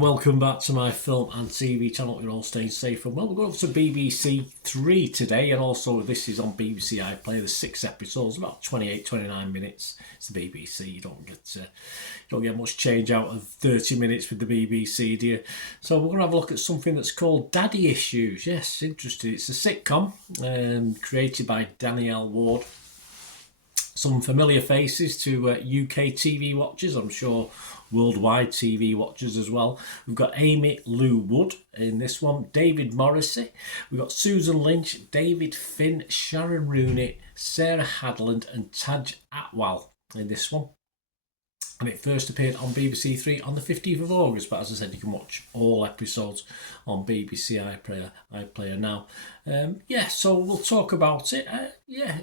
Welcome back to my film and TV channel. You're all staying safe and well. We're going to BBC 3 today, and also this is on BBC iPlayer. There's 6 episodes, about 28-29 minutes. It's the BBC. You don't get much change out of 30 minutes with the BBC, do you? So we're going to have a look at something that's called Daddy Issues. Yes, interesting. It's a sitcom created by Danielle Ward. Some familiar faces to UK TV watchers, I'm sure worldwide TV watchers as well. We've got Amy Lou Wood in this one, David Morrissey, we've got Susan Lynch, David Finn, Sharon Rooney, Sarah Hadland and Taj Atwal in this one. And it first appeared on BBC 3 on the 15th of August, but as I said, you can watch all episodes on BBC iPlayer now. So we'll talk about it.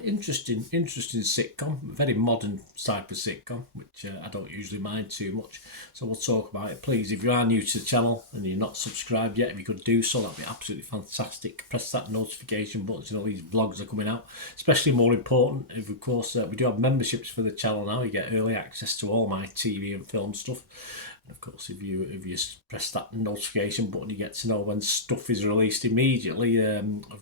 Interesting sitcom, very modern type of sitcom, which I don't usually mind too much. So we'll talk about it. Please, if you are new to the channel and you're not subscribed yet, if you could do so, that'd be absolutely fantastic. Press that notification button so these vlogs are coming out. Especially more important, if of course we do have memberships for the channel now. You get early access to all my TV and film stuff. And of course, if you press that notification button, you get to know when stuff is released immediately.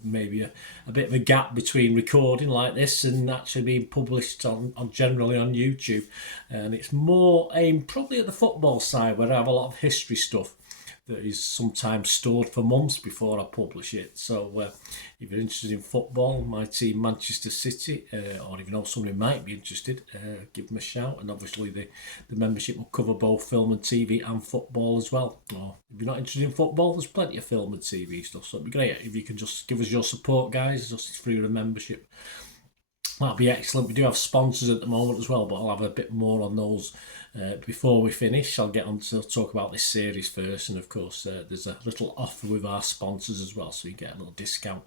Maybe a bit of a gap between recording like this and actually being published on generally on YouTube. And it's more aimed probably at the football side, where I have a lot of history stuff that is sometimes stored for months before I publish it. So if you're interested in football, my team Manchester City, or if you know somebody might be interested, give them a shout. And obviously the membership will cover both film and TV and football as well. Or if you're not interested in football, there's plenty of film and TV stuff. So it'd be great if you can just give us your support, guys. Just through the membership. That'd be excellent. We do have sponsors at the moment as well, but I'll have a bit more on those before we finish. I'll get on to talk about this series first, and of course there's a little offer with our sponsors as well, so you get a little discount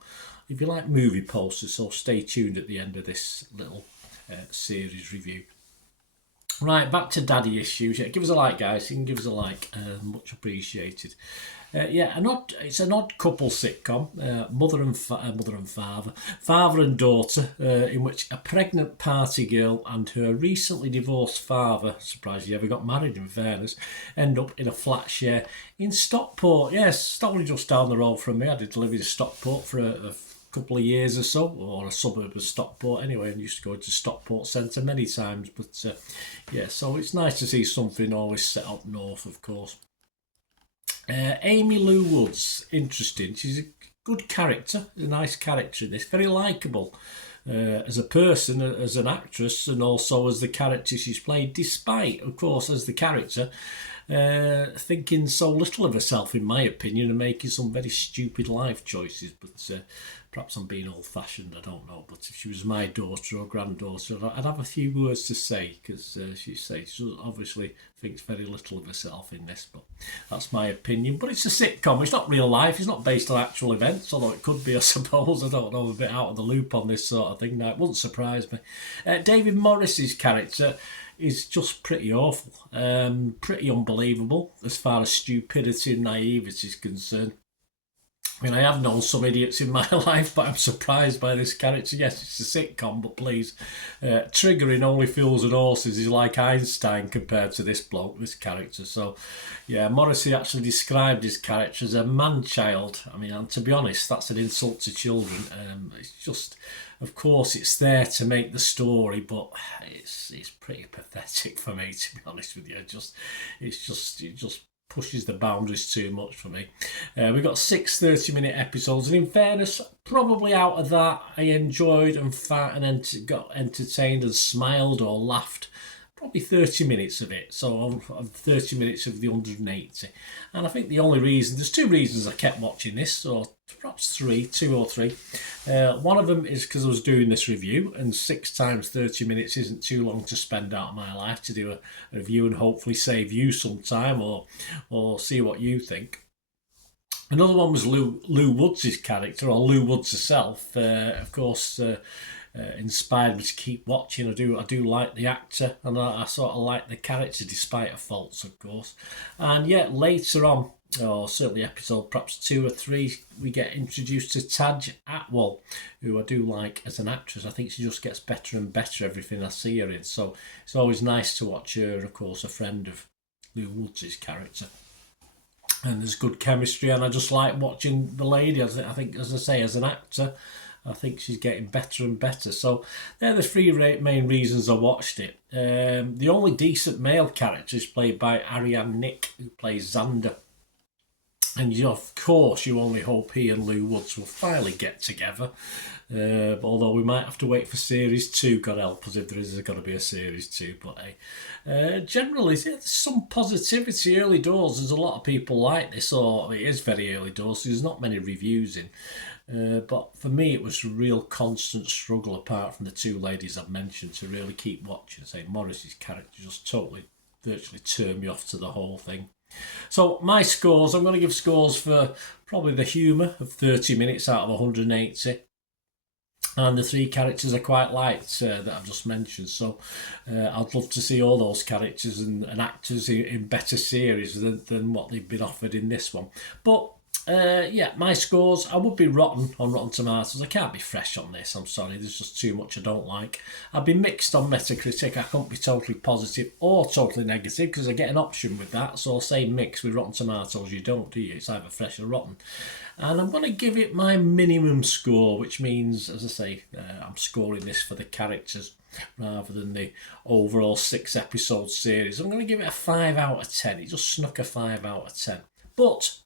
if you like movie posters. So stay tuned at the end of this little series review. Right, back to Daddy Issues. Yeah, give us a like, guys. You can give us a like, much appreciated. It's an odd couple sitcom, mother and father and daughter, in which a pregnant party girl and her recently divorced father, surprised he ever got married in fairness, end up in a flat share in Stockport. Yes, only just down the road from me. I did live in Stockport for a couple of years or so, or a suburb of Stockport anyway, and used to go to Stockport Centre many times. But so it's nice to see something always set up north, of course. Amy Lou Wood's interesting. She's a good character, a nice character in this, very likeable as a person, as an actress, and also as the character she's played, despite, of course, as the character, thinking so little of herself, in my opinion, and making some very stupid life choices. But perhaps I'm being old-fashioned, I don't know. But if she was my daughter or granddaughter, I'd have a few words to say, because she obviously thinks very little of herself in this. But that's my opinion. But it's a sitcom. It's not real life. It's not based on actual events, although it could be, I suppose. I don't know, I'm a bit out of the loop on this sort of thing. Now, it wouldn't surprise me. David Morris's character is just pretty awful, pretty unbelievable as far as stupidity and naivety is concerned. I mean, I have known some idiots in my life, but I'm surprised by this character. Yes, it's a sitcom, but please, triggering Only Fools and Horses is like Einstein compared to this bloke, this character. So, yeah, Morrissey actually described his character as a man-child. I mean, and to be honest, that's an insult to children. It's just, of course, it's there to make the story, but it's pretty pathetic for me, to be honest with you. It just pushes the boundaries too much for me. We've got 6 30-minute episodes, and in fairness, probably out of that, I enjoyed and got entertained and smiled or laughed probably 30 minutes of it. So of 30 minutes of the 180. And I think there's 2 reasons I kept watching this, or perhaps 2 or 3. One of them is because I was doing this review, and 6 times 30 minutes isn't too long to spend out of my life to do a review and hopefully save you some time or see what you think. Another one was Lou Woods' character, or Lou Woods herself. Of course, inspired me to keep watching. I do like the actor, and I sort of like the character despite her faults, of course. And yet later on, or certainly episode perhaps 2 or 3, we get introduced to Taj Atwell, who I do like as an actress. I think she just gets better and better everything I see her in. So it's always nice to watch her, of course, a friend of Lou Woods' character. And there's good chemistry, and I just like watching the lady. I think, as I say, as an actor, I think she's getting better and better. So they're the 3 main reasons I watched it. The only decent male character is played by Ariane Nick, who plays Xander. And of course, you only hope he and Lou Woods will finally get together. Although we might have to wait for series 2, God help us if there is going to be a series 2. But hey, generally, there's some positivity early doors. There's a lot of people like this, or it is very early doors, so there's not many reviews in. But for me, it was a real constant struggle, apart from the 2 ladies I've mentioned, to really keep watching. Say, Morris's character just totally, virtually turned me off to the whole thing. So my scores, I'm going to give scores for probably the humour of 30 minutes out of 180. And the 3 characters I quite liked that I've just mentioned. So I'd love to see all those characters and actors in better series than what they've been offered in this one. But yeah, my scores, I would be rotten on Rotten Tomatoes. I can't be fresh on this, I'm sorry. There's just too much I don't like. I'd be mixed on Metacritic. I can't be totally positive or totally negative because I get an option with that. So I'll say mix with Rotten Tomatoes. You don't, do you? It's either fresh or rotten. And I'm going to give it my minimum score, which means, as I say, I'm scoring this for the characters rather than the overall 6-episode series. I'm going to give it a 5 out of 10. It just snuck a 5 out of 10. But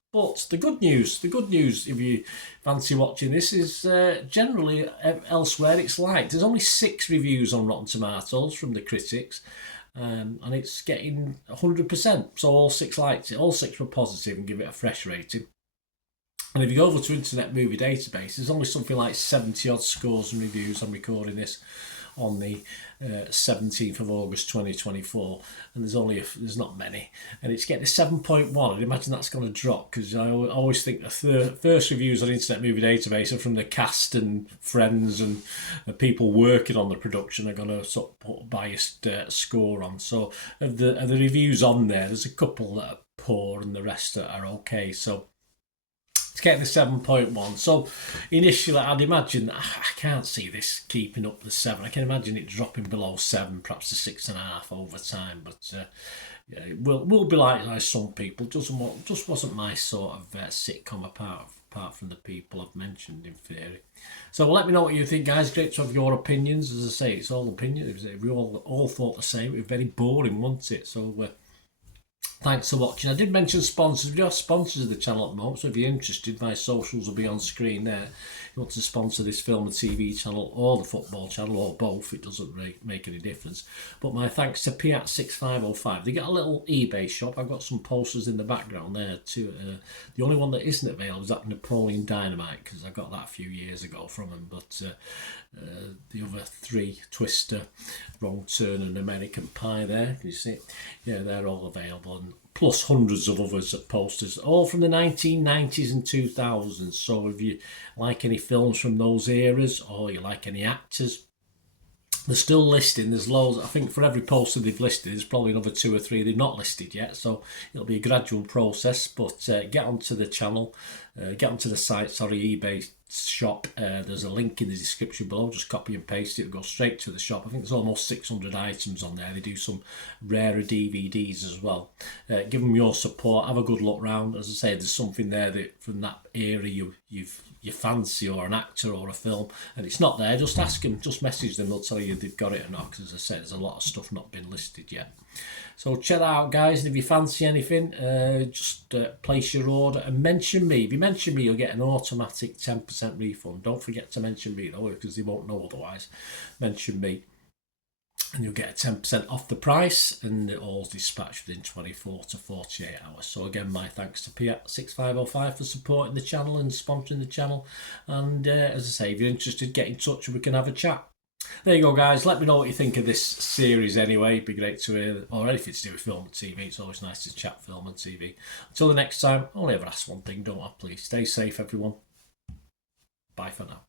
the good news, if you fancy watching this, is generally elsewhere it's liked. There's only 6 reviews on Rotten Tomatoes from the critics, and it's getting 100%. So all 6 liked it, all 6 were positive and give it a fresh rating. And if you go over to Internet Movie Database, there's only something like 70 odd scores and reviews. I'm recording this on the 17th of August 2024, and there's not many, and it's getting a 7.1. I'd imagine that's going to drop because I always think the first reviews on Internet Movie Database are from the cast and friends and people working on the production are going to sort of put a biased score on. So of the reviews on there's a couple that are poor and the rest are okay. So it's getting a 7.1. So initially, I'd imagine I can't see this keeping up the 7. I can imagine it dropping below 7, perhaps to 6.5 over time. But yeah, it will be like some people. Just wasn't my sort of sitcom apart from the people I've mentioned in theory. So let me know what you think, guys. Great to have your opinions. As I say, it's all opinion. If we all thought the same, it was very boring, wasn't it? So thanks for watching. I did mention sponsors. We have sponsors of the channel at the moment, so if you're interested, my socials will be on screen there. If you want to sponsor this film and TV channel or the football channel or both, it doesn't make any difference. But my thanks to Piat6505. They got a little eBay shop. I've got some posters in the background there too. The only one that isn't available is that Napoleon Dynamite, because I got that a few years ago from them. But the other 3, Twister, Wrong Turn and American Pie there, can you see it? Yeah, they're all available, and plus hundreds of others at posters, all from the 1990s and 2000s. So if you like any films from those eras or you like any actors, they're still listing. There's loads. I think for every poster they've listed, there's probably another 2 or 3 they've not listed yet. So it'll be a gradual process. But get onto the channel, get onto the site. Sorry, eBay shop. There's a link in the description below. Just copy and paste it. It'll go straight to the shop. I think there's almost 600 items on there. They do some rarer DVDs as well. Give them your support. Have a good look round. As I say, there's something there that from that era you fancy, or an actor or a film, and it's not there, just ask them, just message them, they'll tell you if they've got it or not, because as I said, there's a lot of stuff not been listed yet. So check that out, guys, and if you fancy anything, just place your order and mention me. If you mention me, you'll get an automatic 10% refund. Don't forget to mention me though, because they won't know otherwise. Mention me and you'll get a 10% off the price, and it all's dispatched within 24 to 48 hours. So again, my thanks to Piat6505 for supporting the channel and sponsoring the channel. And as I say, if you're interested, get in touch and we can have a chat. There you go, guys. Let me know what you think of this series anyway. It'd be great to hear, or anything to do with film and TV. It's always nice to chat film and TV. Until the next time, I only ever ask one thing, don't I? Please stay safe, everyone. Bye for now.